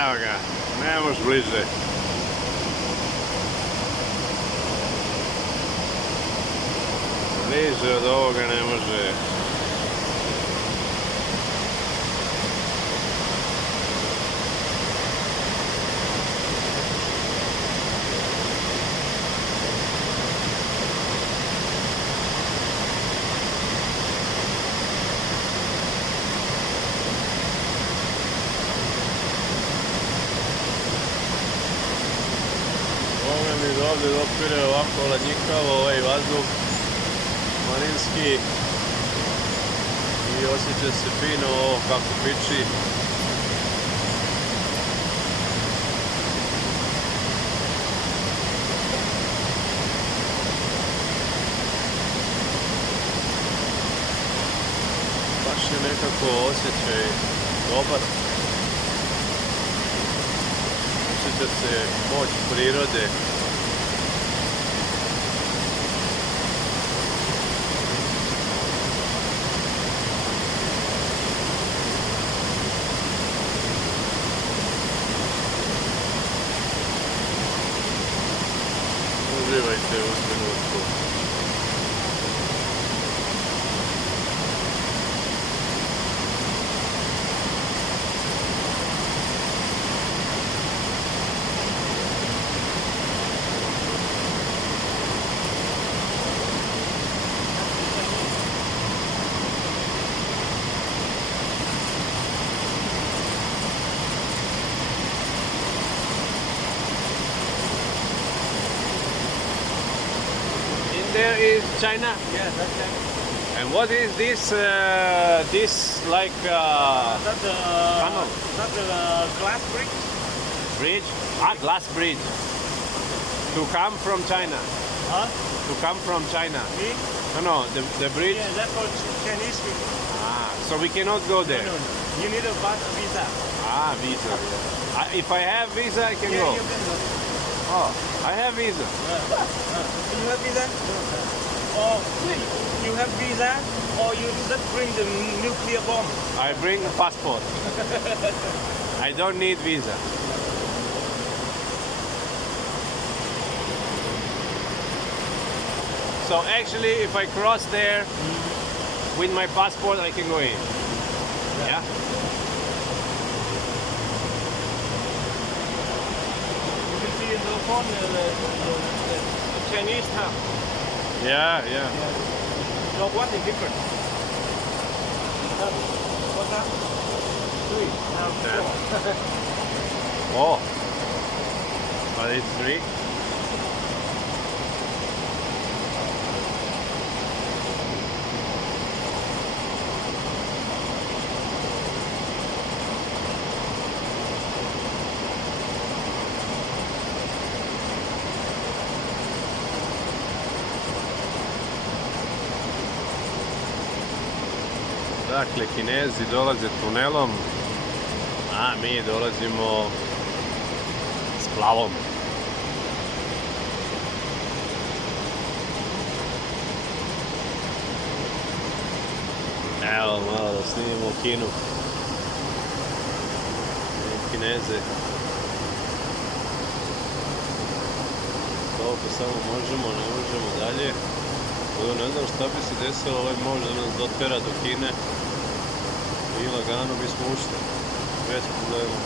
Evo ga, ne može bliže. Bliže od ovoga ne može. Ovdje dopire ovako ladnjikavo ovaj vazduh marinski i osjeća se fino ovo kako piči. Baš je nekako osjećaj dobar. Osjeća se moć prirode. Uživajte u trenutku. There is China. Yeah, that's China. And what is this? This like That's the tunnel that's the glass bridge. bridge? Ah, glass bridge. To come from China. Huh? To come from China. Me? No, the bridge. Yeah, that's for Chinese people. Ah, so we cannot go there. No. You need a visa. Ah, visa. If I have visa, I can Yeah, go. you can go. Oh, I have visa. You have visa? Or you have visa, or you just bring the nuclear bomb. I bring a passport. I don't need visa. So actually, if I cross there with my passport, I can go in. Yeah. You can see in the phone the Chinese town. Yeah. So what is different? What's that? 3. Now 4. Oh. But it's free. Dakle, Kinezi dolaze tunelom, a mi dolazimo splavom. Evo, malo da snimimo Kinu. Kineze. Toliko samo možemo, ne možemo dalje. Ne znam šta bi se desilo, ovaj može da nas dotera do Kine i lagano bismo ušli, bez problema.